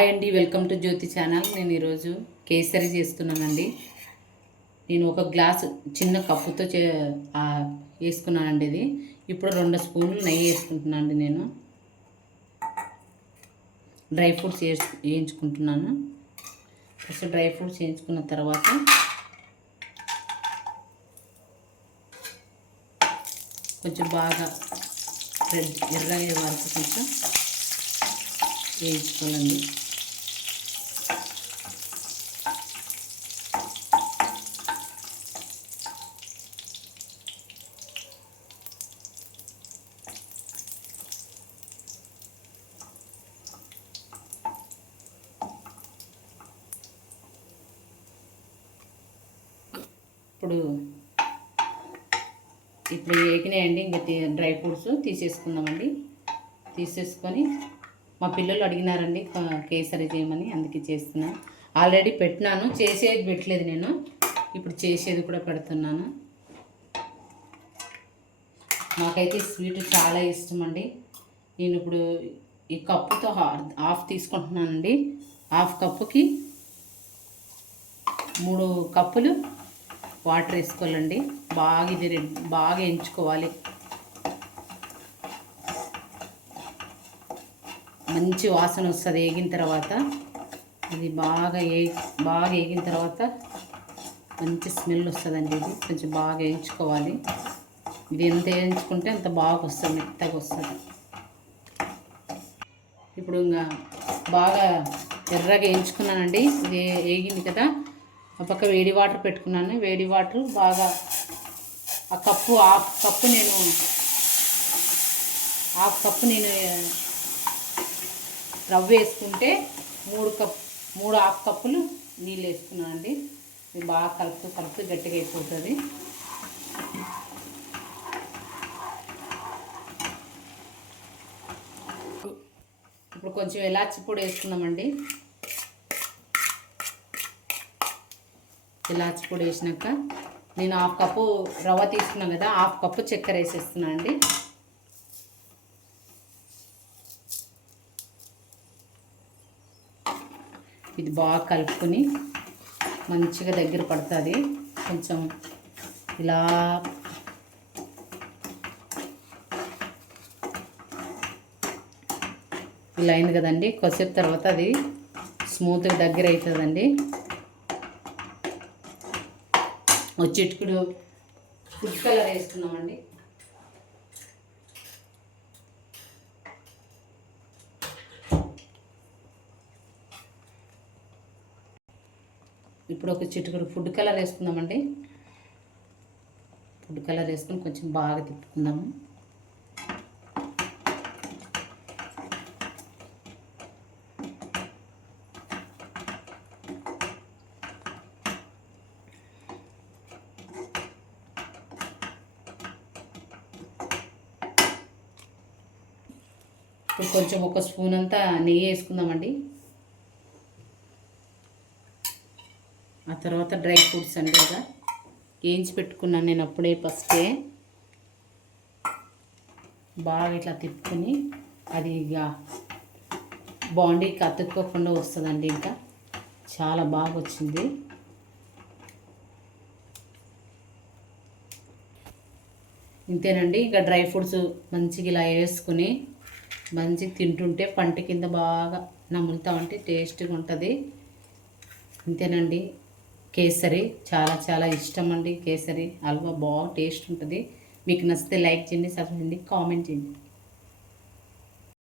Hi అండి, welcome to Jyothi channel. నేను ఈరోజు కేసరి చేస్తున్నానండి. నేను ఒక గ్లాసు చిన్న కప్పుతో వేసుకున్నానండి. ఇది ఇప్పుడు 2 స్పూన్లు నెయ్యి వేసుకుంటున్నాను. నేను డ్రై ఫ్రూట్స్ వేయించుకుంటున్నాను. ఫస్ట్ డ్రై ఫ్రూట్స్ వేయించుకున్న తర్వాత కొంచెం బాగా ఎర్రగా వరకు కొంచెం వేయించుకోవాలండి. ఇప్పుడు వేగినాయండి. ఇంకా డ్రై ఫ్రూట్స్ తీసేసుకుందామండి. తీసేసుకొని మా పిల్లలు అడిగినారండి కేసరి చేయమని, అందుకే చేస్తున్నాను. ఆల్రెడీ పెట్టినాను, చేసేది పెట్టలేదు నేను. ఇప్పుడు చేసేది కూడా పెడుతున్నాను. నాకైతే స్వీట్ చాలా ఇష్టం అండి. నేను ఇప్పుడు ఈ కప్పుతో హాఫ్ తీసుకుంటున్నానండి. హాఫ్ కప్పుకి 3 కప్పులు వాటర్ వేసుకోవాలండి. బాగా ఎంచుకోవాలి. మంచి వాసన వస్తుంది వేగిన తర్వాత. ఇది బాగా వేగిన తర్వాత మంచి స్మెల్ వస్తుందండి. ఇది కొంచెం బాగా వేయించుకోవాలి. ఇది ఎంత వేయించుకుంటే అంత బాగా వస్తుంది, మెత్తగా వస్తుంది. ఇప్పుడు ఇంకా బాగా ఎర్రగా వేయించుకున్నానండి. ఇది వేగింది కదా. ఆ పక్క వేడి వాటర్ పెట్టుకున్నాను. వేడి వాటర్ బాగా హాఫ్ కప్పు నేను రవ్వ వేసుకుంటే 3 హాఫ్ కప్పులు నీళ్ళు వేసుకున్నానండి. ఇది బాగా కలుపుతూ గట్టిగా అయిపోతుంది. ఇప్పుడు కొంచెం ఇలాచి పొడి వేసుకుందామండి. ఇలాచి పొడి వేసినాక నేను హాఫ్ కప్పు రవ్వ తీసుకున్నాను కదా, హాఫ్ కప్పు చక్కెర వేసేస్తున్నాను అండి. ఇది బాగా కలుపుకొని మంచిగా దగ్గర పడుతుంది. కొంచెం ఇలా అయింది కదండి. కొద్దిసేపు తర్వాత అది స్మూత్గా దగ్గర అవుతుందండి. చిటికెడు ఫుడ్ కలర్ వేసుకున్నామండి. ఇప్పుడు ఒక చిటికెడు ఫుడ్ కలర్ వేసుకుందామండి. ఫుడ్ కలర్ వేసుకొని కొంచెం బాగా తిప్పుకుందాము. ఇప్పుడు కొంచెం ఒక స్పూన్ అంతా నెయ్యి వేసుకుందామండి. ఆ తర్వాత డ్రై ఫ్రూట్స్ అండి కదా వేయించి పెట్టుకున్నాను నేను అప్పుడే. ఫస్టే బాగా ఇట్లా తిప్పుకొని అది ఇక బాండీకి అతుక్కోకుండా వస్తుందండి. ఇంకా చాలా బాగా వచ్చింది. ఇంతేనండి. ఇక డ్రై ఫ్రూట్స్ మంచిగా ఇలా వేసుకుని మంచిగా తింటుంటే పంట కింద బాగా నములుతూ ఉంటే టేస్ట్గా ఉంటుంది. ఇంతేనండి. కేసరి చాలా ఇష్టం అండి. కేసరి హల్వా బాగా టేస్ట్ ఉంటుంది. మీకు నచ్చితే లైక్ చేయండి, సబ్స్క్రైబ్ చేయండి, కామెంట్ చేయండి.